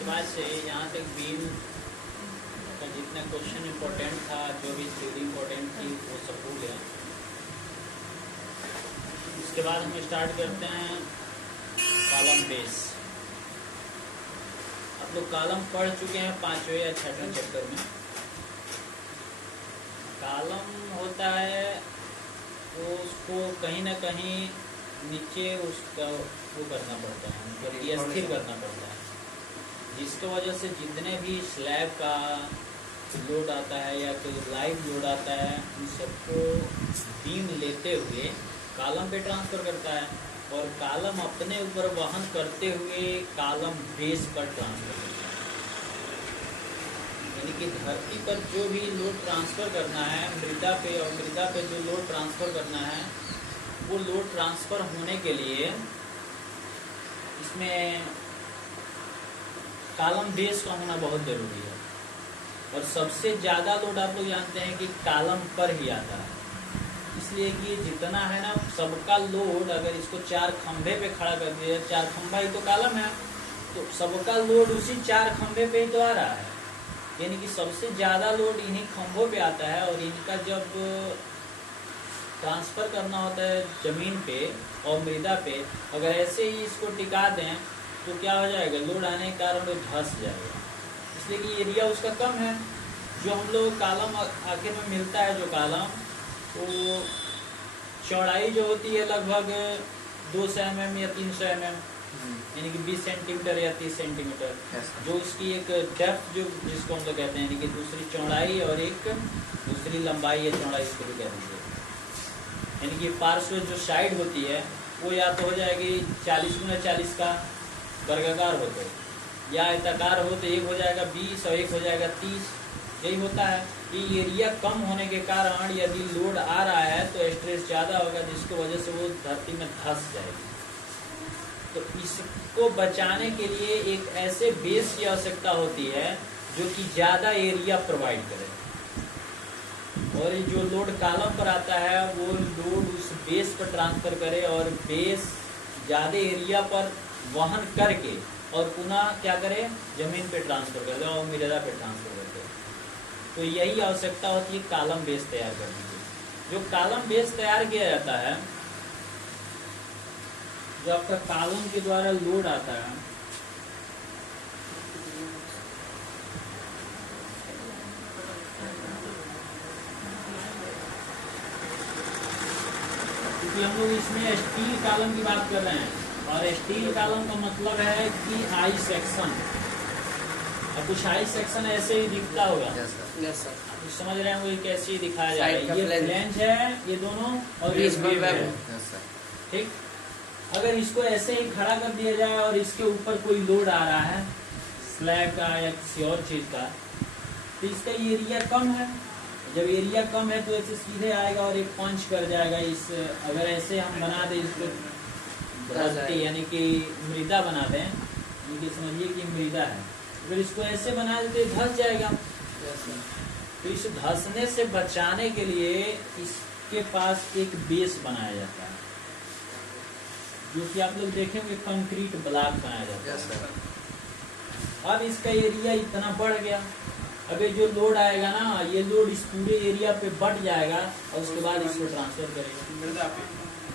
इसके बाद से यहाँ तक बीम का जितना क्वेश्चन इम्पोर्टेंट था, जो भी थ्योरी इम्पोर्टेंट थी, वो सब हो गया। इसके बाद हम स्टार्ट करते हैं कॉलम बेस। आप लोग कॉलम पढ़ चुके हैं 5वें या 6वें चैप्टर में। कॉलम होता है तो उसको कहीं ना कहीं नीचे उसका वो करना पड़ता है, मतलब ये स्थिर करना पड़ता है, जिसकी वजह से जितने भी स्लैब का लोड आता है या कोई लाइव लोड आता है, उन सबको बीम लेते हुए कॉलम पे ट्रांसफ़र करता है, और कॉलम अपने ऊपर वहन करते हुए कॉलम बेस पर ट्रांसफ़र करता है। यानी कि धरती पर जो भी लोड ट्रांसफ़र करना है मृदा पे, और मृदा पे जो लोड ट्रांसफ़र करना है, वो लोड ट्रांसफ़र होने के लिए इसमें कॉलम बेस का होना बहुत ज़रूरी है। और सबसे ज़्यादा लोड आप लोग जानते हैं कि कॉलम पर ही आता है, इसलिए कि जितना है ना सबका लोड, अगर इसको 4 खंभे पे खड़ा कर दिया, 4 खंभा ही तो कॉलम है, तो सबका लोड उसी 4 खंभे पे ही तो आ रहा है। यानी कि सबसे ज़्यादा लोड इन्हीं खंभों पे आता है, और इनका जब ट्रांसफ़र करना होता है ज़मीन पे और मृदा पे, अगर ऐसे ही इसको टिका दें तो क्या हो जाएगा, लोड आने के कारण वो धंस जाएगा। इसलिए कि एरिया उसका कम है। जो हम लोग कॉलम आखिर में मिलता है, जो कॉलम, तो चौड़ाई जो होती है लगभग 200 mm या 300 mm, यानी कि 20 सेंटीमीटर या 30 सेंटीमीटर, जो उसकी एक डेप्थ जो जिसको हम लोग कहते हैं, यानी कि दूसरी चौड़ाई और एक दूसरी लंबाई या चौड़ाई, इसको भी कह देंगे। यानी कि पार्श्व जो साइड होती है वो या तो हो जाएगी 40 × 40 का वर्गाकार हो, तो या आयताकार हो तो एक हो जाएगा 20 और एक हो जाएगा 30। यही होता है कि एरिया कम होने के कारण यदि लोड आ रहा है तो स्ट्रेस ज़्यादा होगा, जिसकी वजह से वो धरती में धंस जाएगी। तो इसको बचाने के लिए एक ऐसे बेस की आवश्यकता होती है जो कि ज़्यादा एरिया प्रोवाइड करे, और जो लोड कॉलम पर आता है वो लोड उस बेस पर ट्रांसफ़र करे, और बेस ज़्यादा एरिया पर वहन करके और पुनः क्या करे, ज़मीन पे ट्रांसफ़र कर दे और मृदा पे ट्रांसफ़र कर दे। तो यही आवश्यकता होती है कॉलम बेस तैयार करने की। जो कॉलम बेस तैयार किया जाता है, जो आपका कॉलम के द्वारा लोड आता है, क्योंकि हम लोग इसमें स्टील कॉलम की बात कर रहे हैं, और स्टील कॉलम का मतलब है कि आई सेक्शन। अब कुछ आई सेक्शन ऐसे ही दिखता होगा, यस सर, आप समझ रहे हैं वो कैसे दिखाया जा रहा है। ये फ्लैंज है ये दोनों, और ये वेब है, ठीक। अगर इसको ऐसे ही खड़ा कर दिया जाए और इसके ऊपर कोई लोड आ रहा है स्लैब का या किसी और चीज़ का, तो इसका एरिया कम है। जब एरिया कम है तो ऐसे सीधे आएगा और एक पंच कर जाएगा। इस अगर ऐसे हम बना दें इसको धरती, यानी कि मृदा बना दें, यानी कि समझिए कि मृदा है, अगर इसको ऐसे बना देते धंस जाएगा। तो इस धंसने से बचाने के लिए इसके पास एक बेस बनाया जाता है, जो कि आप लोग देखेंगे कंक्रीट ब्लॉक बनाया जाता है। अब इसका एरिया इतना बढ़ गया, अब ये जो लोड आएगा ना, ये लोड इस पूरे एरिया पे बढ़ जाएगा, और उसके बाद इसको ट्रांसफर करेगा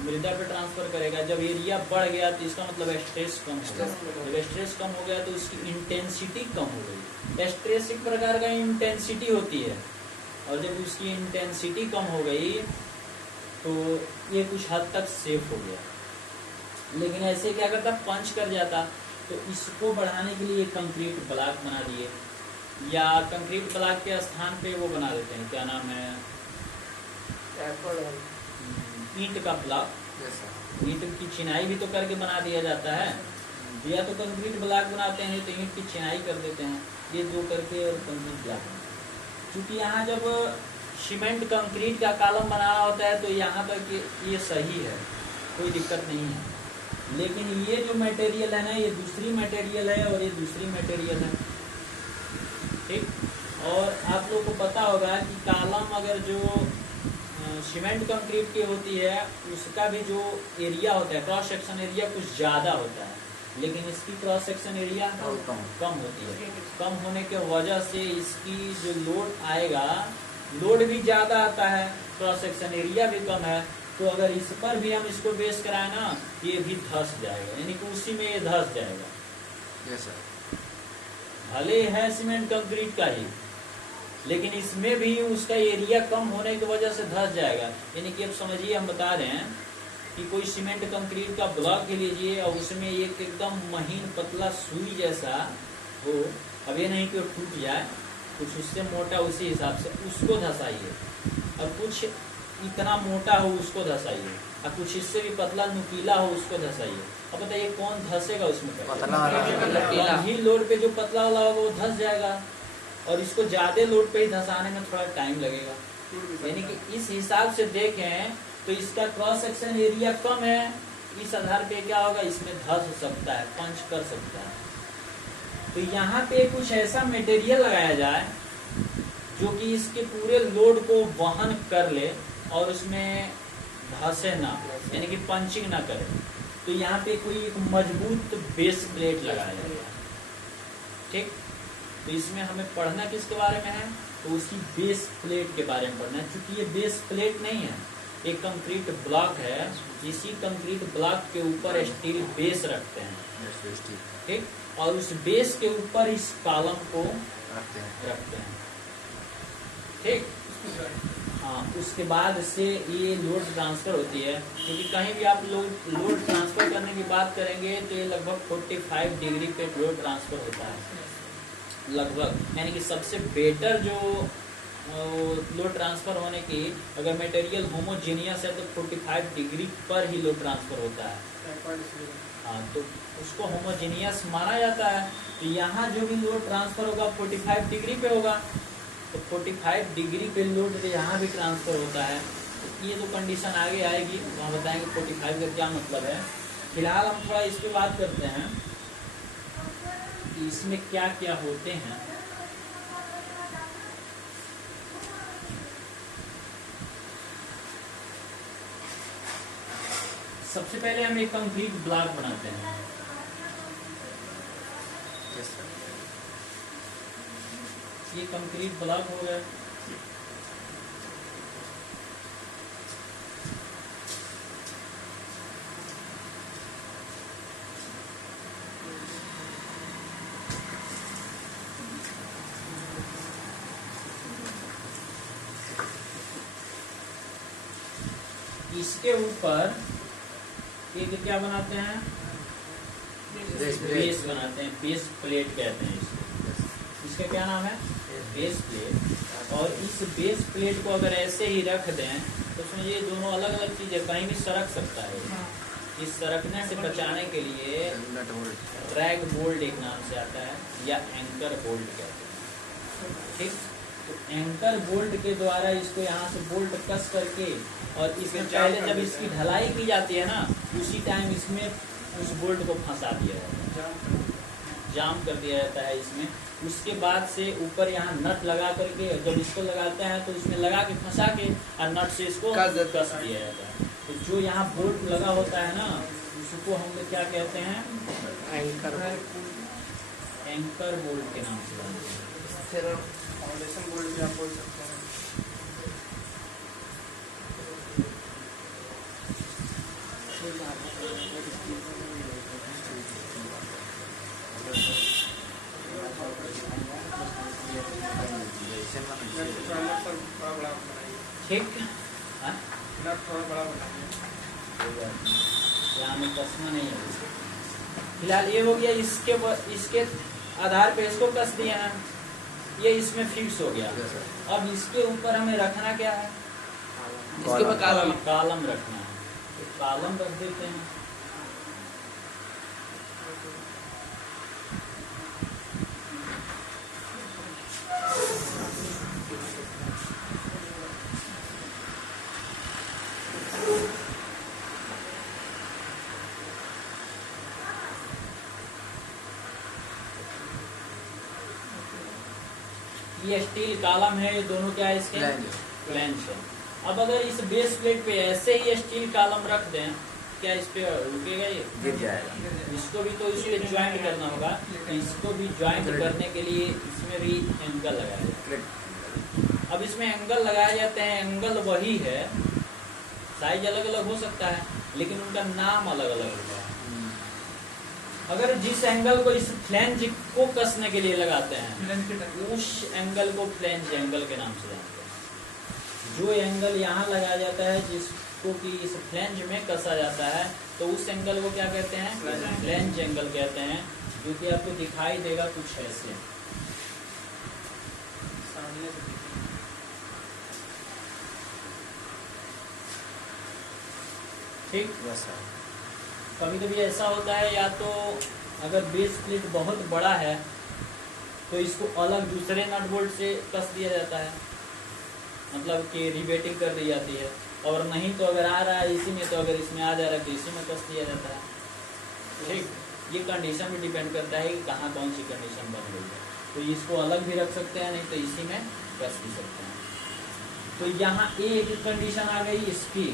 मृदा पे ट्रांसफर करेगा। जब एरिया बढ़ गया तो इसका मतलब स्ट्रेस कम होगा। जब स्ट्रेस कम हो गया तो इसकी इंटेंसिटी कम हो गई। स्ट्रेस एक प्रकार का इंटेंसिटी होती है, और जब उसकी इंटेंसिटी कम हो गई तो ये कुछ हद तक सेफ हो गया। लेकिन ऐसे क्या करता, पंच कर जाता। तो इसको बढ़ाने के लिए कंक्रीट ब्लॉक बना दिए, या कंक्रीट ब्लॉक के स्थान पे वो बना देते हैं, क्या नाम है, ईंट का ब्लॉक। ईंट की चिनाई भी तो करके बना दिया जाता है, या तो कंक्रीट ब्लॉक बनाते हैं तो ईंट की चिनाई कर देते हैं, ये दो करके और कंक्रीट ब्लॉक। क्योंकि यहाँ जब सीमेंट कंक्रीट का कॉलम बना होता है तो यहाँ तक ये सही है, कोई दिक्कत नहीं है। लेकिन ये जो मटेरियल है ना, ये दूसरी मटेरियल है और ये दूसरी मटेरियल है, ठीक। और आप लोग को पता होगा कि कॉलम अगर जो सीमेंट कंक्रीट की होती है, उसका भी जो एरिया होता है, क्रॉस सेक्शन एरिया कुछ ज़्यादा होता है, लेकिन इसकी क्रॉस सेक्शन एरिया कम होती है। कम होने के वजह से इसकी जो लोड आएगा, लोड भी ज्यादा आता है, क्रॉस सेक्शन एरिया भी कम है, तो अगर इस पर भी हम इसको बेस कराए ना, ये भी धंस जाएगा, यानी कि उसी में ये धंस जाएगा। Yes sir. भले है सीमेंट कंक्रीट का ही, लेकिन इसमें भी उसका एरिया कम होने की वजह से धंस जाएगा। यानी कि अब समझिए, हम बता रहे हैं कि कोई सीमेंट कंक्रीट का ब्लॉक ले लीजिए और उसमें एक एकदम महीन पतला सुई जैसा हो, अब ये नहीं कि वो टूट जाए, कुछ उससे मोटा उसी हिसाब से उसको धंसाइए, और कुछ इतना मोटा हो उसको धंसाइए, और कुछ इससे भी पतला नुकीला हो उसको धंसाइए। अब बताइए कौन धंसेगा उसमें? पतला ही लोड पे जो पतला वाला होगा वो धंस जाएगा, और इसको ज्यादा लोड पे ही धंसाने में थोड़ा टाइम लगेगा। यानी कि इस हिसाब से देखें तो इसका क्रॉस सेक्शन एरिया कम है, इस आधार पे क्या होगा, इसमें धंस सकता है, पंच कर सकता है। तो यहाँ पे कुछ ऐसा मटेरियल लगाया जाए जो कि इसके पूरे लोड को वहन कर ले और उसमें धंसे ना, यानी कि पंचिंग ना करे। तो यहाँ पे कोई एक मजबूत बेस प्लेट लगाया जाएगा। ठीक, तो इसमें हमें पढ़ना किसके बारे में है, तो उसकी बेस प्लेट के बारे में पढ़ना है। क्योंकि ये बेस प्लेट नहीं है, एक कंक्रीट ब्लॉक है, इसी कंक्रीट ब्लॉक के ऊपर स्टील बेस रखते हैं। ठीक, और उस बेस के ऊपर इस कॉलम को रखते हैं। ठीक, हाँ, उसके बाद से ये लोड ट्रांसफर होती है। क्योंकि कहीं भी आप लोड ट्रांसफर करने की बात करेंगे तो ये लगभग 45 डिग्री पे लोड ट्रांसफर होता है लगभग। यानी कि सबसे बेटर जो लोड ट्रांसफर होने की, अगर मटेरियल होमोजेनियस है तो 45 डिग्री पर ही लोड ट्रांसफर होता है। हाँ, तो उसको होमोजेनियस माना जाता है। तो यहाँ जो भी लोड ट्रांसफर होगा 45 डिग्री पे होगा, तो 45 डिग्री पे लोड यहाँ भी ट्रांसफर होता है। तो ये जो कंडीशन आगे आएगी वहाँ बताएंगे 45 का क्या मतलब है। फिलहाल हम थोड़ा इस पे बात करते हैं कि इसमें क्या क्या होते हैं। सबसे पहले हम एक कंक्रीट ब्लॉक बनाते हैं। ये कंक्रीट ब्लॉक हो गया। इसके ऊपर एक क्या बनाते हैं, बेस बनाते हैं, बेस प्लेट कहते हैं इसको। इसका क्या नाम है, बेस प्लेट। और इस बेस प्लेट को अगर ऐसे ही रख दें तो उसमें ये दोनों अलग अलग चीजें, कहीं भी सरक सकता है। इस सरकने से बचाने के लिए ड्रैग बोल्ट एक नाम से आता है, या एंकर बोल्ट कहते हैं। ठीक, तो एंकर बोल्ट के द्वारा इसको यहाँ से बोल्ट कस करके, और इसमें पहले जब इसकी ढलाई की जाती है ना, उसी टाइम इसमें उस बोल्ट को फंसा दिया जाता है, जाम कर दिया जाता है इसमें। उसके बाद से ऊपर यहाँ नट लगा करके, जब इसको लगाते हैं तो इसमें लगा के फंसा के और नट से इसको कस दिया जाता है। तो जो यहाँ बोल्ट लगा होता है ना, उसको हम लोग क्या कहते हैं, एंकर बोल्ट के नाम से जानते हैं। फाउंडेशन बोल्ट भी आप बोल सकते हैं। ठीक, नट थोड़ा बड़ा बनाइए, यहाँ में कसना नहीं है। फिलहाल ये हो गया, इसके आधार पे इसको कस दिया है, ये इसमें फिक्स हो गया। अब इसके ऊपर हमें रखना क्या है, इसके ऊपर कॉलम रखना है। तो कॉलम रख देते हैं। ये स्टील कॉलम है, ये दोनों क्या है, इसके फ्लैंज है। अब अगर इस बेस प्लेट पे ऐसे ही स्टील कॉलम रख दें, क्या इस पे रुकेगा ये? गिर जाएगा। इसको भी तो इसके ज्वाइंट करना होगा, तो इसको भी ज्वाइंट करने के लिए इसमें भी एंगल लगाया जाए। अब इसमें एंगल लगाए जाते हैं, एंगल वही है, साइज अलग अलग हो सकता है लेकिन उनका नाम अलग अलग होता है। अगर जिस एंगल को इस फ्लैंज को कसने के लिए लगाते हैं उस एंगल को फ्लैंज एंगल के नाम से जानते हैं। जो एंगल यहाँ लगाया जाता है जिसको कि इस फ्लैंज में कसा जाता है तो उस एंगल को क्या कहते हैं? फ्लैंज एंगल कहते हैं, जो कि आपको दिखाई देगा कुछ ऐसे। ठीक। कभी कभी ऐसा होता है या तो अगर बेस प्लेट बहुत बड़ा है तो इसको अलग दूसरे नट बोल्ट से कस दिया जाता है, मतलब कि रिवेटिंग कर दी जाती है। और नहीं तो अगर आ रहा है इसी में तो अगर इसमें आ जा रहा है तो इसी में कस दिया जाता है। ठीक, ये कंडीशन भी डिपेंड करता है कि कहाँ कौन सी कंडीशन बन गई है। तो इसको अलग भी रख सकते हैं, नहीं तो इसी में कस भी सकते हैं। तो यहाँ एक कंडीशन आ गई इसकी,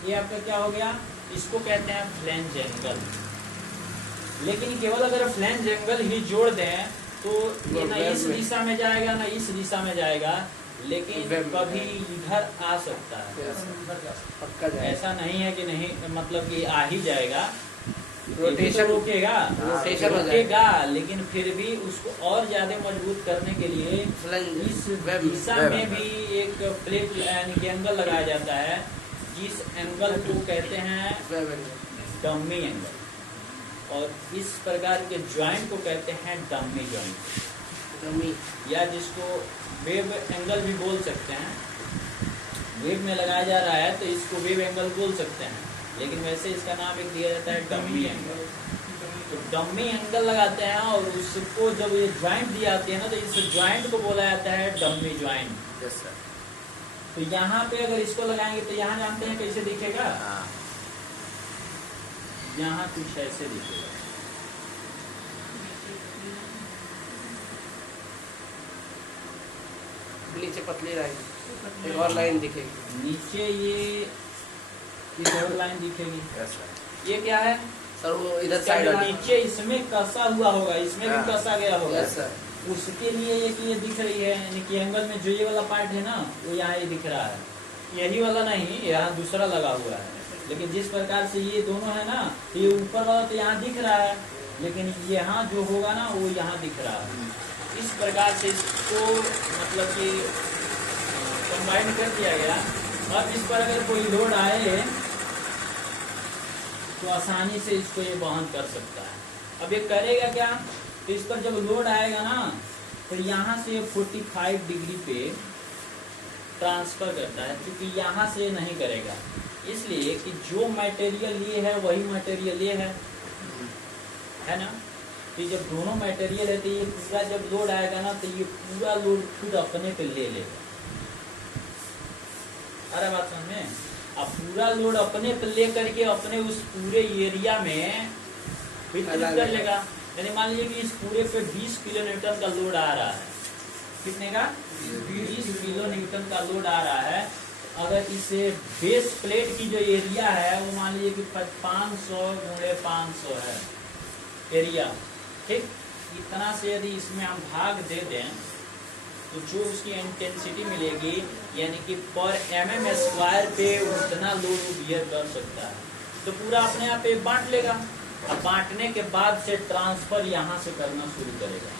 ये आपका क्या हो गया? इसको कहते हैं फ्लैंज एंगल। लेकिन केवल अगर फ्लैंज एंगल ही जोड़ दें तो ये ना इस दिशा में जाएगा ना इस दिशा में जाएगा, लेकिन कभी इधर आ सकता है। ऐसा नहीं है कि नहीं, मतलब कि आ ही जाएगा, रोटेशन रोकेगा, रोकेगा, लेकिन फिर भी उसको और ज्यादा मजबूत करने के लिए इस दिशा में भी एक प्लेट यानी कि एंगल लगाया जाता है। इस एंगल को कहते हैं डमी एंगल, और इस प्रकार के ज्वाइंट को कहते हैं डमी ज्वाइंट, या जिसको वेव एंगल भी बोल सकते हैं। वेव में लगाया जा रहा है तो इसको वेव एंगल बोल सकते हैं, लेकिन वैसे इसका नाम एक दिया जाता है डमी एंगल। तो डमी एंगल लगाते हैं और उसको जब ये ज्वाइंट दी जाती है ना तो इस ज्वाइंट को बोला जाता है डमी ज्वाइंट। Yes sir. तो यहाँ पे अगर इसको लगाएंगे तो यहाँ जानते हैं कैसे दिखेगा? यहाँ कुछ ऐसे दिखेगा। नीचे पतली लाइन, एक और लाइन दिखेगी नीचे, ये और लाइन दिखेगी। Yes sir. ये क्या है सर? वो इधर साइड नीचे इसमें कसा हुआ होगा, इसमें भी कसा गया होगा। Yes sir. उसके लिए ये कि ये दिख रही है, यानी कि एंगल में जो ये वाला पार्ट है ना वो यहाँ ये दिख रहा है, यही वाला नहीं, यहाँ दूसरा लगा हुआ है। लेकिन जिस प्रकार से ये दोनों है ना, ये ऊपर वाला तो यहाँ दिख रहा है, लेकिन यहाँ जो होगा ना वो यहाँ दिख रहा है। इस प्रकार से इसको मतलब कि कंबाइन कर दिया गया। अब इस पर अगर कोई लोड आए तो आसानी से इसको ये वहन कर सकता है। अब ये करेगा क्या? तो इस पर जब लोड आएगा ना तो यहाँ से 45 डिग्री पे ट्रांसफर करता है, क्योंकि यहाँ से नहीं करेगा, इसलिए कि जो मटेरियल ये है वही मटेरियल ये है ना। तो जब दोनों मटेरियल है तो ये पूरा जब लोड आएगा ना तो ये पूरा लोड खुद अपने पे ले लेगा। अरे बात समझ में? अब पूरा लोड अपने पे ले करके अपने उस पूरे एरिया में वितरित कर लेगा। यानी मान लीजिए कि इस पूरे पे 20 किलो न्यूटन का लोड आ रहा है। कितने का? 20 किलो न्यूटन का लोड आ रहा है। अगर इस बेस प्लेट की जो एरिया है वो मान लीजिए कि 500 × 500 है एरिया, ठीक। इतना से यदि इसमें हम भाग दे दें तो जो उसकी इंटेंसिटी मिलेगी, यानी कि पर mm² पे उतना लोड बियर कर सकता है। तो पूरा अपने आप पे बांट लेगा। अब बांटने के बाद से ट्रांसफर यहाँ से करना शुरू करेगा।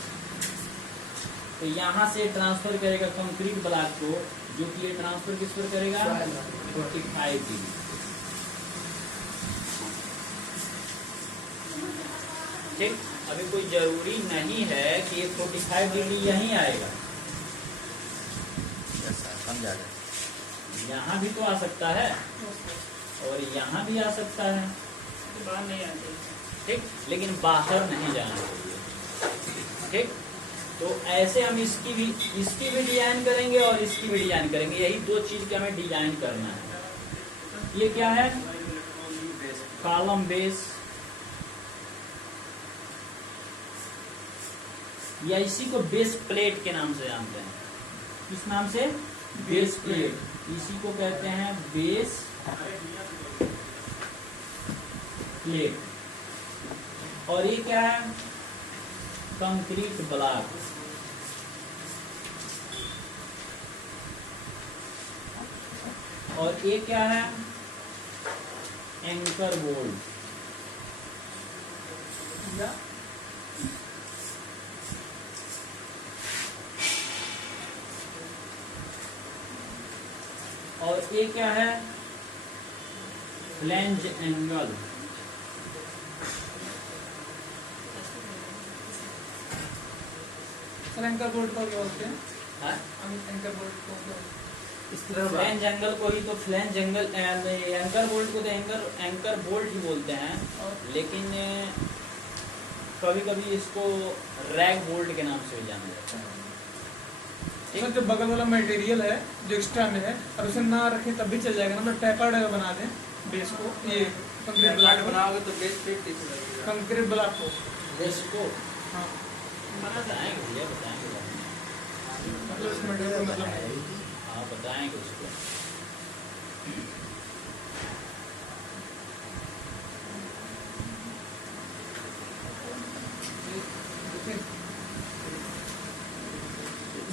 तो यहाँ से ट्रांसफर करेगा कंक्रीट ब्लॉक को, जो कि ये ट्रांसफर किस पर करेगा? 45 डिग्री। ठीक। अभी कोई जरूरी नहीं है कि ये 45 डिग्री यहीं आएगा, समझा। यहाँ भी तो आ सकता है और यहाँ भी आ सकता है, बाहर नहीं आते। ठीक। लेकिन बाहर नहीं जाना चाहिए, ठीक। तो ऐसे हम इसकी भी डिजाइन करेंगे और इसकी भी डिजाइन करेंगे। यही दो चीज का हमें डिजाइन करना है। ये क्या है? कॉलम बेस, या इसी को बेस प्लेट के नाम से जानते हैं। किस नाम से? Base plate. इसी को कहते हैं बेस प्लेट। और ये क्या है? Concrete block. और ये क्या है? Anchor bolt. और ये क्या है? Flange angle. एंकर बोल्ट को क्या बोलते हैं? हाँ? एंकर बोल्ट को इस तरह फ्लैंज एंगल को ही तो फ्लैंज एंगल, एंकर बोल्ट को तो एंकर बोल्ट ही बोलते हैं, लेकिन कभी कभी इसको रैग बोल्ट के नाम से भी जाना जाता है। इसमें जो बगल वाला मटेरियल है जो एक्स्ट्रा में है, और उसे ना रखें तब भी चल जाएगा ना, मतलब टैपर्ड बना दें बेस को, ये कंक्रीट ब्लॉक बनाओगे तो बेस प्लेट कैसे लगेगा? कंक्रीट ब्लॉक को। इसको हाँ, बताएंगे भैया, बताएंगे। मतलब इस मटेरियल का मतलब हाँ, बताएंगे उसको।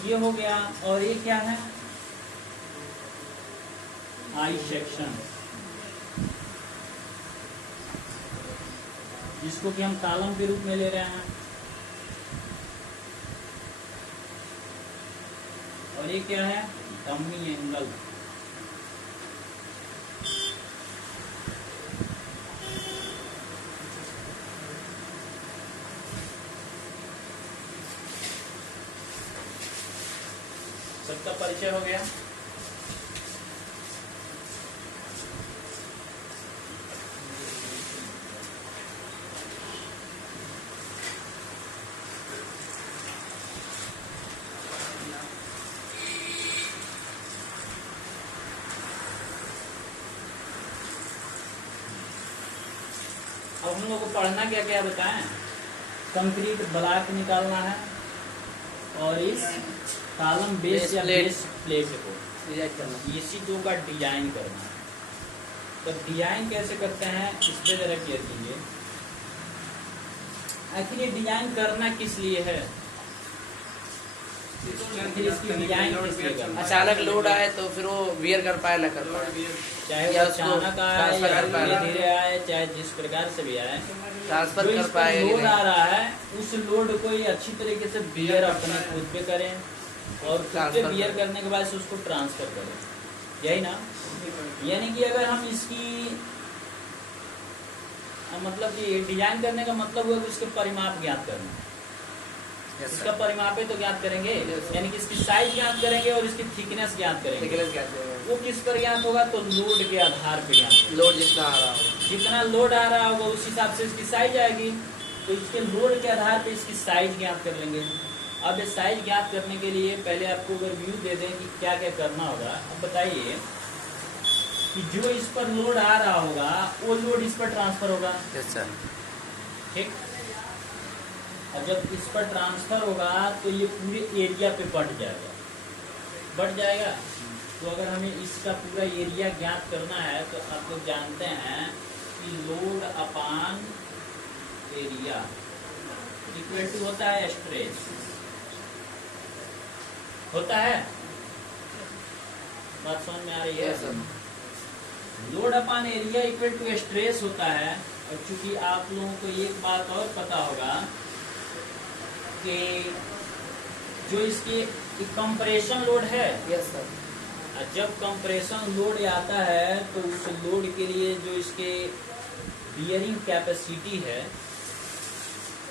ये हो गया। और ये क्या है? आई सेक्शन, जिसको कि हम कॉलम के रूप में ले रहे हैं। और ये क्या है? Dummy angle. सबका परिचय हो गया। अब हम लोग को पढ़ना क्या क्या बताएं? कंक्रीट ब्लॉक निकालना है, और इस कॉलम बेस या बेस प्लेट को इसी दो का डिजाइन करना है। तो डिजाइन कैसे करते हैं इस पे जरा क्लियर कीजिए। आखिर ये डिजाइन करना किस लिए है? आखिर इसकी डिजाइन किस लिए करना है? अचानक लोड आए तो फिर वो वियर कर पाए ना कर पाए, चाहे वो या उसको अचानक आए ट्रांसफर या कर पाए। धीरे धीरे आए, चाहे जिस प्रकार से भी आए, ट्रांसफर जो कर इस पर पाए लोड आ रहा है उस लोड को ये अच्छी तरीके से बियर अपने खुद पे करें, और खुद पे ट्रांसफर बियर करें। करने के बाद से उसको ट्रांसफर करें। यही ना? यानी कि अगर हम इसकी मतलब कि डिजाइन करने का मतलब हुआ कि उसके परिमाप ज्ञात करना। इसका परिमाप तो ज्ञात करेंगे, यानी कि इसकी साइज ज्ञात करेंगे और इसकी थिकनेस ज्ञात करेंगे। थिकनेस क्या चाहिए? वो किस पर ज्ञात होगा? तो लोड के आधार पर ज्ञात होगा। लोड जितना आ रहा हो, जितना लोड आ रहा होगा उस हिसाब से इसकी साइज आएगी। तो इसके लोड के आधार पे इसकी साइज ज्ञात कर लेंगे। अब ये साइज ज्ञात करने के लिए पहले आपको ओवरव्यू दे दें कि क्या क्या करना होगा। अब बताइए कि जो इस पर लोड आ रहा होगा वो लोड इस पर ट्रांसफर होगा, यस सर। ठीक? और जब इस पर ट्रांसफर होगा तो ये पूरे एरिया पे बढ़ जाएगा। तो अगर हमें इसका पूरा एरिया ज्ञात करना है तो आप लोग जानते हैं कि load upon area equal to होता है स्ट्रेस, होता है। बात समझ में आ रही है? Yes, sir. Load upon area equal to stress होता है। और चूंकि आप लोगों को एक बात और पता होगा कि जो इसकी कंप्रेशन लोड है, यस सर, जब कंप्रेशन लोड आता है तो उस लोड के लिए जो इसके बियरिंग कैपेसिटी है,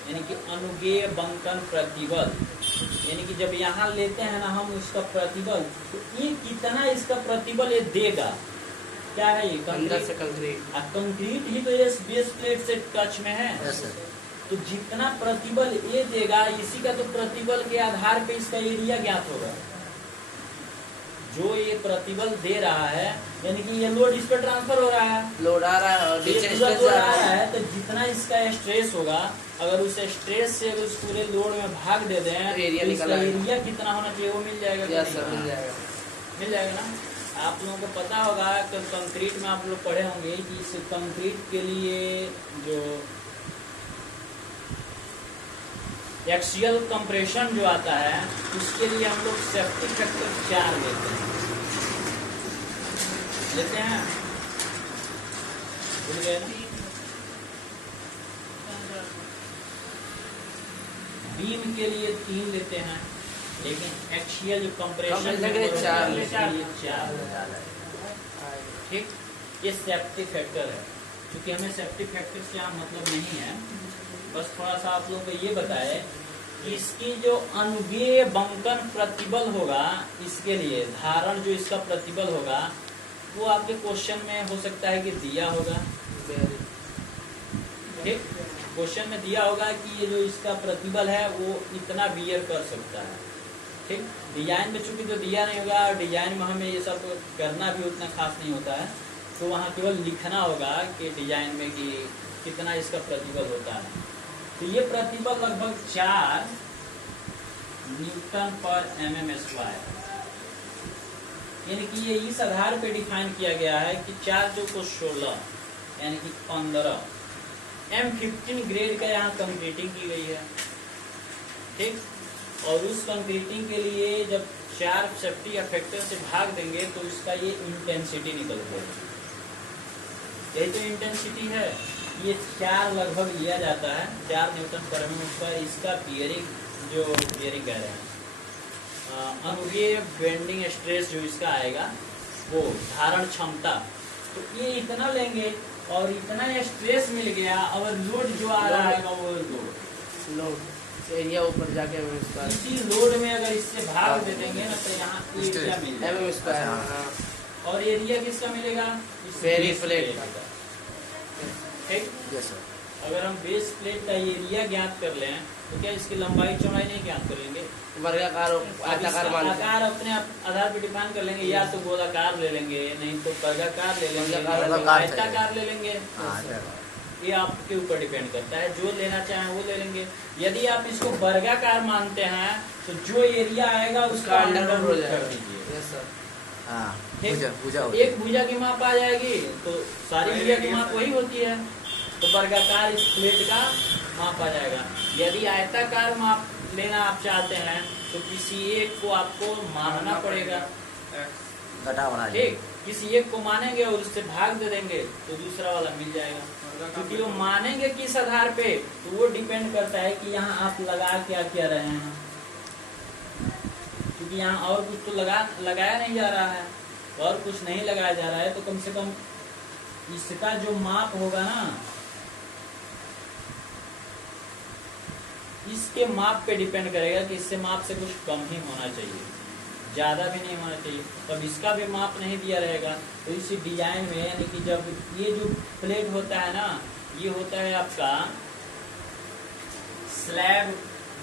यानी कि अनुगेय बंकन प्रतिबल, यानी कि जब यहाँ लेते हैं ना हम उसका प्रतिबल, तो ये कितना इसका प्रतिबल ये देगा, क्या है ये? अंदर से कंक्रीट। कंक्रीट ही तो ये बेस प्लेट से टच में है। Yes sir. तो जितना प्रतिबल ये देगा, इसी का तो प्रतिबल के आधार पे इसका एरिया ज्ञात होगा। जो ये प्रतिबल दे रहा है, यानी कि ये लोड इस पर ट्रांसफर हो रहा है, लोड आ रहा है और ये नीचे पूरा स्ट्रेस लोड जा आ रहा रहा है। है, तो जितना इसका स्ट्रेस होगा अगर उस स्ट्रेस से अगर उस पूरे लोड में भाग दे दें तो एरिया तो निकल इसका आएगा। एरिया कितना होना चाहिए वो मिल जाएगा कि यस नहीं? सर, मिल जाएगा। मिल जाएगा ना। आप लोगों को पता होगा कि कंक्रीट में आप लोग पढ़े होंगे कि इस कंक्रीट के लिए जो एक्सियल कंप्रेशन जो आता है उसके लिए हम लोग सेफ्टी फैक्टर 4 लेते हैं भूल गए ना। बीम के लिए 3 लेते हैं, लेकिन एक्सियल जो कंप्रेशन कंप्रेशन के लिए 4 लेते हैं 4। ठीक, ये सेफ्टी फैक्टर है। क्योंकि हमें सेफ्टी फैक्टर से यहाँ मतलब नहीं है, बस थोड़ा सा आप लोगों को ये बताए कि इसकी जो अनुगेय बंकन प्रतिबल होगा, इसके लिए धारण जो इसका प्रतिबल होगा वो आपके क्वेश्चन में हो सकता है कि दिया होगा। ठीक, क्वेश्चन में दिया होगा कि ये जो इसका प्रतिबल है वो इतना बियर कर सकता है। ठीक, डिजाइन में चूंकि तो दिया नहीं होगा, डिजाइन में हमें ये सब करना भी उतना खास नहीं होता है, तो वहाँ केवल लिखना होगा कि डिजाइन में कि कितना इसका प्रतिबल होता है। तो ये प्रतिबल लगभग 4 न्यूटन पर mm², यानी कि ये इस आधार पे डिफाइन किया गया है कि 4 जो को 16 यानी कि 15 M15 ग्रेड का यहाँ कंक्रीटिंग की गई है। ठीक, और उस कंक्रीटिंग के लिए जब 4 सेफ्टी फैक्टर से भाग देंगे तो इसका ये इंटेंसिटी निकल जाएगी। यही तो इंटेंसिटी है। ये 4 लगभग लिया जाता है, 4 न्यूटन पर mm²। इसका बियरिंग जो बियरिंग कह रहे हैं अनुगेय बेंडिंग स्ट्रेस जो इसका आएगा वो धारण क्षमता, तो ये इतना लेंगे और इतना स्ट्रेस मिल गया और लोड जो आ रहा है वो लोड एरिया ऊपर जाके इसी लोड में अगर इससे भाग दे देंगे ना तो यहाँ एरिया मिल जाएगा। mm²। और एरिया किसका मिलेगा? फेरी प्लेट का। ठीक, यस सर। अगर हम बेस प्लेट का एरिया ज्ञात कर लें तो क्या इसकी लंबाई चौड़ाई नहीं ज्ञात कर लेंगे? वर्गाकार आयताकार मान आकार अपने आधार पे डिफाइन कर लेंगे, या तो गोलाकार ले लेंगे, नहीं तो वर्गाकार ले लेंगे, वर्गाकार आयताकार ले लेंगे। ये आपके ऊपर डिपेंड करता है, जो लेना चाहें वो ले लेंगे। यदि आप इसको वर्गाकार मानते हैं तो जो एरिया आएगा उसका अंडर रूट कर दीजिए। Yes sir. एक भुजा की माप आ जाएगी तो सारी भुजा की माप वही होती है, तो वर्गाकार इस प्लेट का माप आ जाएगा। यदि आयताकार माप लेना आप चाहते हैं तो किसी एक को आपको मानना पड़ेगा। ठीक, किसी एक को मानेंगे और उससे भाग दे देंगे तो दूसरा वाला मिल जाएगा। क्योंकि वो मानेंगे किस आधार पे, तो वो डिपेंड करता है कि यहाँ आप लगा क्या रहे हैं। क्योंकि यहाँ और कुछ तो लगाया नहीं जा रहा है, और कुछ नहीं लगाया जा रहा है, तो कम से कम इसका जो माप होगा ना, इसके माप पे डिपेंड करेगा कि इससे माप से कुछ कम ही होना चाहिए, ज़्यादा भी नहीं होना चाहिए। तब इसका भी माप नहीं दिया रहेगा तो इस डिजाइन में, यानी कि जब ये जो प्लेट होता है ना, ये होता है आपका स्लैब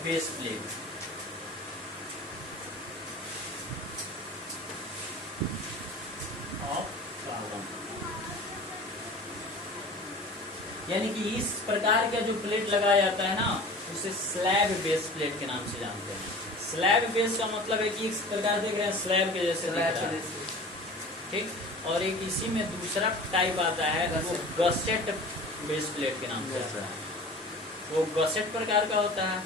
बेस प्लेट। यानी कि इस प्रकार का जो प्लेट लगाया जाता है ना, उसे स्लैब बेस प्लेट के नाम से जानते हैं। स्लैब बेस का मतलब है कि इस प्रकार देख रहे हैं स्लैब के जैसे दिख रहा है। ठीक, और एक इसी में दूसरा टाइप आता है वो गसेट बेस प्लेट के नाम से आता है। वो गसेट प्रकार का होता है।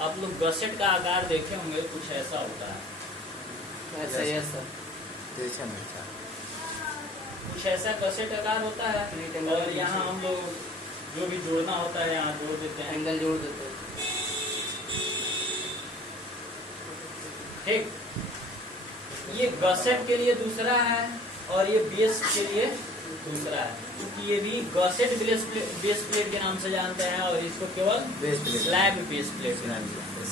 आप लोग गसेट का आकार देखे होंगे, कुछ ऐसा होता है। ऐसा यस सर। कुछ ऐसा गसेट आकार होता है, और यहाँ हम लोग जो भी जोड़ना होता है यहाँ जोड़ देते हैं, एंगल जोड़ देते हैं। ठीक, ये गसेट के लिए दूसरा है और ये बेस के लिए दूसरा है, क्योंकि ये भी गसेट बेस प्लेट के नाम से जानते हैं और इसको केवल स्लैब बेस प्लेट,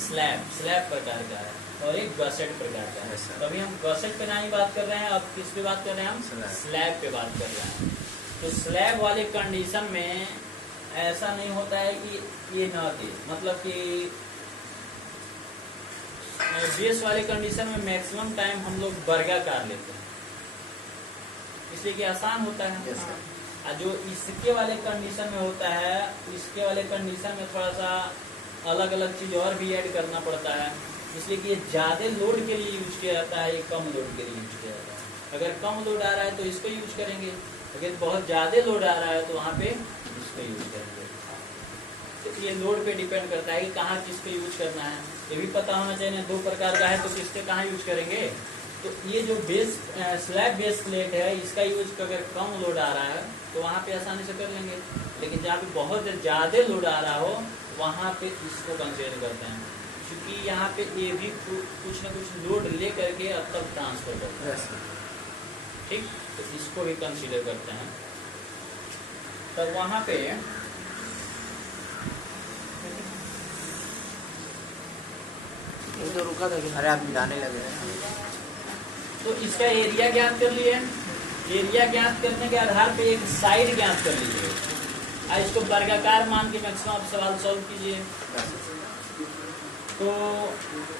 स्लैब प्रकार का है और एक गसेट प्रकार का है। तो अभी हम गसेट पे नहीं बात कर रहे हैं, अब किस पे बात कर रहे हैं? हम स्लैब पे बात कर रहे हैं। तो स्लैब वाले कंडीशन में ऐसा नहीं होता है कि ये ना दे, मतलब कि बेस वाले कंडीशन में मैक्सिमम टाइम हम लोग वर्गाकार लेते हैं, इसलिए कि आसान होता है। जो इसके वाले कंडीशन में होता है, इसके वाले कंडीशन में थोड़ा सा अलग अलग चीज और भी ऐड करना पड़ता है, इसलिए कि ये ज्यादा लोड के लिए यूज किया जाता है, ये कम लोड के लिए यूज किया जाता है। अगर कम लोड आ रहा है तो इसको यूज करेंगे, अगर बहुत ज्यादा लोड आ रहा है तो वहाँ पे इसको यूज करेंगे। तो ये लोड पे डिपेंड करता है कि कहाँ किसको यूज करना है, ये भी पता होना चाहिए। 2 प्रकार का है तो किसके कहाँ यूज करेंगे। तो ये जो बेस स्लैब बेस प्लेट है, इसका यूज अगर कम लोड आ रहा है तो वहाँ पे आसानी से कर लेंगे, लेकिन जहाँ पे बहुत ज़्यादा लोड आ रहा हो वहाँ पे इसको कंसिडर करते हैं, क्योंकि यहाँ पे ये भी कुछ ना कुछ लोड ले करके अब तक ट्रांसफर करता है। ठीक, तो इसको भी कंसिडर करते हैं। तब वहाँ पे तो रुका था कि अरे आप मिलाने लगे हैं। तो इसका एरिया ज्ञात कर लिए, एरिया ज्ञात करने के आधार पे एक साइड ज्ञात कर लीजिए। इसको वर्गाकार मान के मैक्सिमम आप सवाल सॉल्व कीजिए। तो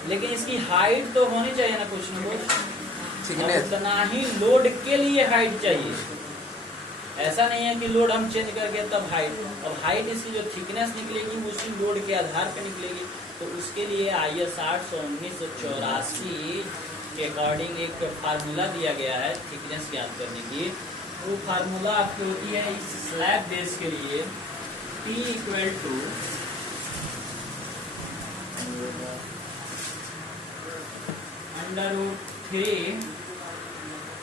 लेकिन इसकी हाइट तो होनी चाहिए ना कुछ ना कुछ, उतना ही लोड के लिए हाइट चाहिए। ऐसा नहीं है कि लोड हम चेंज करके तब हाइट, अब हाइट इसकी जो थिकनेस निकलेगी उसी लोड के आधार पे निकलेगी। तो उसके लिए IS 800/1984 के अकॉर्डिंग एक फार्मूला दिया गया है थिकनेस ज्ञात करने की। वो फार्मूला आपकी होती है इस स्लैब बेस के लिए T = √3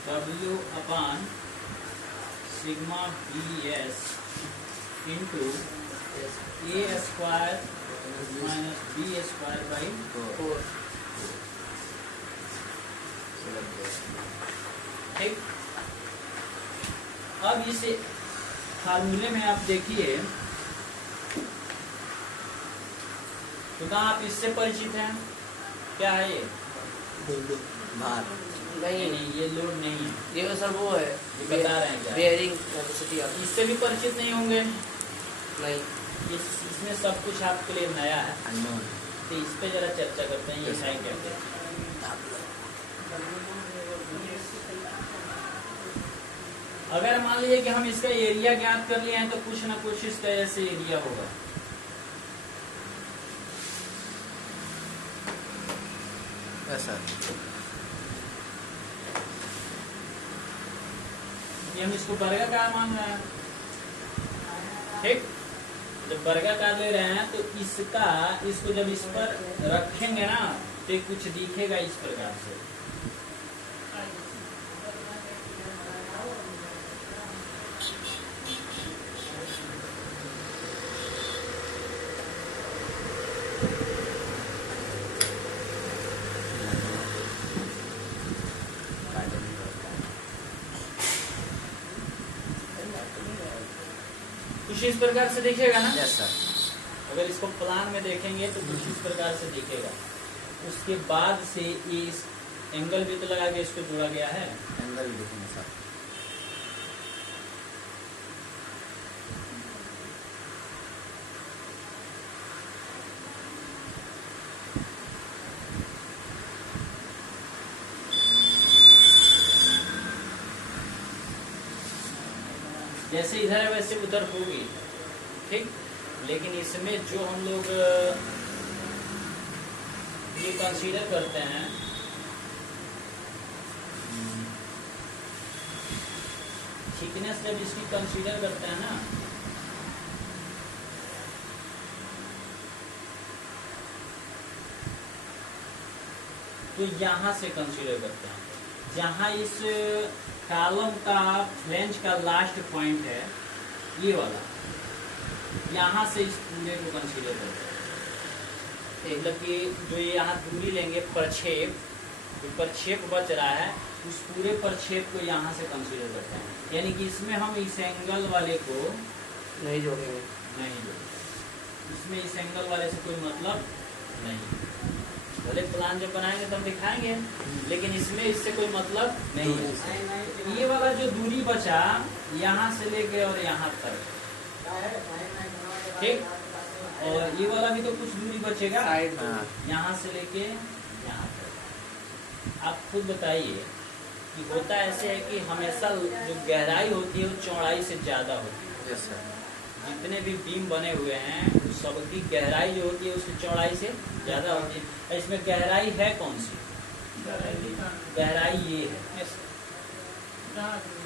W/σbs into A² - B²/4। ठीक, अब इस फार्मूले में आप देखिए तो कहाँ आप इससे परिचित हैं, क्या है ये भार नहीं, ये लोड नहीं है, ये सब वो है, ये बता रहे हैं क्या बेयरिंग कैपेसिटी। इससे भी परिचित नहीं होंगे, नहीं, इसमें सब कुछ आपके लिए नया है। अननोन। तो इस पे जरा चर्चा करते हैं, ये साइन कहते हैं। अगर मान लीजिए कि हम इसका एरिया ज्ञात कर लिए हैं तो कुछ ना कुछ इस तरह से एरिया होगा। ये हम इसको वर्गाकार मान रहे हैं। ठीक, जब वर्गाकार ले रहे हैं तो इसको जब इस पर रखेंगे ना तो कुछ दिखेगा इस प्रकार से। कुछ इस प्रकार से दिखेगा ना। Yes sir. अगर इसको प्लान में देखेंगे तो कुछ इस प्रकार से दिखेगा। उसके बाद से इस एंगल भी तो लगा के इसको जोड़ा गया है, एंगल भी देखेंगे सर। जैसे इधर है वैसे उधर होगी। ठीक, लेकिन इसमें जो हम लोग ये कंसीडर करते हैं थिकनेस, जब इसकी कंसीडर करते हैं ना तो यहाँ से कंसीडर करते हैं, जहाँ इस कॉलम का फ्लेंज का लास्ट पॉइंट है ये वाला, यहाँ से इस पूरे को कंसीडर करते हैं। मतलब कि जो ये यहाँ दूरी लेंगे प्रक्षेप, जो प्रक्षेप बच रहा है उस पूरे प्रक्षेप को यहाँ से कंसीडर करते हैं। यानी कि इसमें हम इस एंगल वाले को नहीं जोड़ेंगे, नहीं जोड़ेंगे, इसमें इस एंगल वाले से कोई मतलब नहीं। भले प्लान जब बनाएंगे तब दिखाएंगे, लेकिन इसमें इससे कोई मतलब नहीं है। ये वाला जो दूरी बचा यहाँ से लेके और यहाँ तक, ठीक, और ये वाला भी तो कुछ दूरी बचेगा यहाँ से लेके यहाँ तक। आप खुद बताइए कि होता ऐसे है कि हमेशा जो गहराई होती है वो चौड़ाई से ज्यादा होती है। Yes sir. जितने भी बीम बने हुए हैं उस सबकी गहराई जो होती है उसकी चौड़ाई से ज्यादा होती है। इसमें गहराई है कौन सी? गहराई ये है,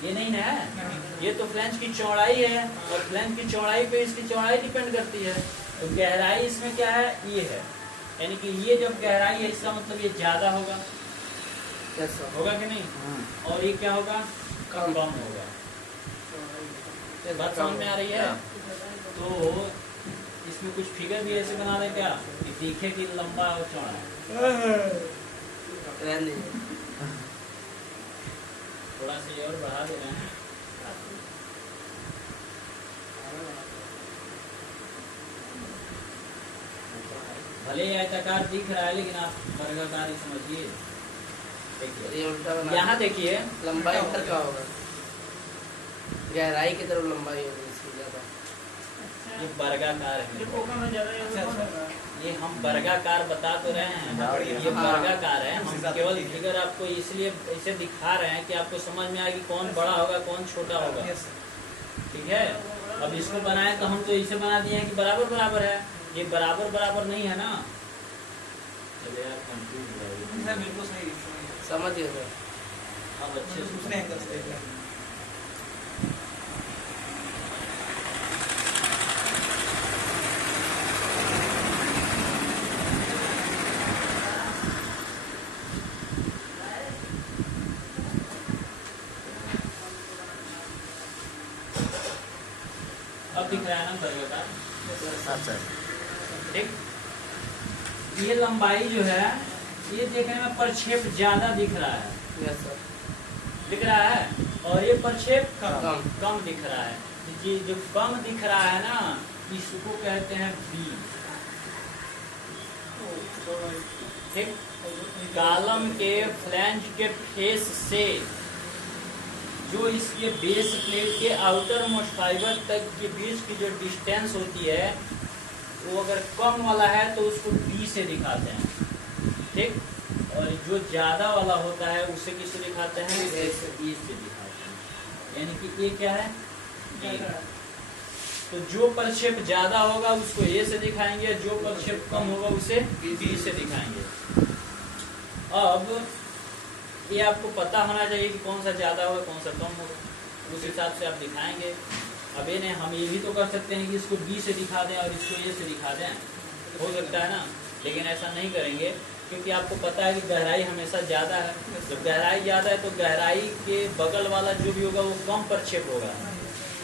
ये नहीं है, ये तो फ्लैंज की चौड़ाई है और फ्लैंज की चौड़ाई पे इसकी चौड़ाई डिपेंड करती है। तो गहराई इसमें क्या है? ये है, यानी कि ये जब गहराई है इसका मतलब ये ज्यादा होगा, होगा कि नहीं? और ये क्या होगा? कम होगा। बात समझ में आ रही है? तो इसमें कुछ फिगर भी ऐसे बना दें क्या कि दिखे कि लंबा और चौड़ा। थोड़ा सा ये और बढ़ा दे रहे हैं। भले ही आयताकार दिख रहा है लेकिन आप वर्गाकार ही समझिए। देखिए यहाँ देखिए लंबाई इधर का होगा, गहराई की तरफ लंबाई होगी इसकी ज्यादा। ये वर्गाकार है, ये हम वर्गाकार बता तो रहे हैं, ये वर्गाकार है। हम केवल फिगर आपको इसलिए इसे दिखा रहे हैं कि आपको समझ में आए कि कौन बड़ा होगा कौन छोटा होगा। ठीक है, अब इसको बनाए तो हम तो इसे बना दिए हैं कि बराबर बराबर है, ये बराबर बराबर नहीं है ना। चलिए यार कंफ्यूज हो जाएगी। बिल्कुल सही समझ गए सर। अब अच्छे से दूसरे एंगल से देख लें। अब दिख रहा है ना वर्गाकार? हाँ सर। ठीक, ये लंबाई जो है ये देखने में प्रक्षेप ज्यादा दिख रहा है, यस सर। दिख रहा है, और ये प्रक्षेप कम। कम दिख रहा है। ये जो कम दिख रहा है ना इसको कहते हैं बी। ठीक, कॉलम के फ्लैंज के फेस से जो इसके बेस प्लेट के आउटर मोस्ट फाइबर तक के बीच की जो डिस्टेंस होती है वो अगर कम वाला है तो उसको बी से दिखाते हैं। ठीक, और जो ज्यादा वाला होता है उसे किससे दिखाते हैं? ए से दिखाते हैं, यानी कि ये क्या है? बी। तो जो प्रक्षेप ज्यादा होगा उसको ए से दिखाएंगे, जो प्रक्षेप कम होगा उसे बी से दिखाएंगे। अब ये आपको पता होना चाहिए कि कौन सा ज्यादा होगा कौन सा कम होगा, उस हिसाब से आप दिखाएंगे। अब ये नहीं, हम ये भी तो कर सकते हैं कि इसको बी से दिखा दें और इसको ए से दिखा दें, हो सकता है ना, लेकिन ऐसा नहीं करेंगे क्योंकि आपको पता है कि गहराई हमेशा ज्यादा है। जब गहराई ज्यादा है तो गहराई के बगल वाला जो भी होगा वो कम प्रक्षेप होगा,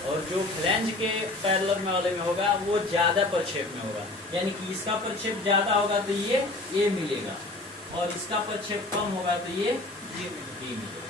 और जो फ्लैंज के पैरेलल में वाले में होगा वो ज्यादा प्रक्षेप में होगा। यानी कि इसका प्रक्षेप ज्यादा होगा तो ये ए मिलेगा, और इसका प्रक्षेप कम होगा तो ये बी मिलेगा।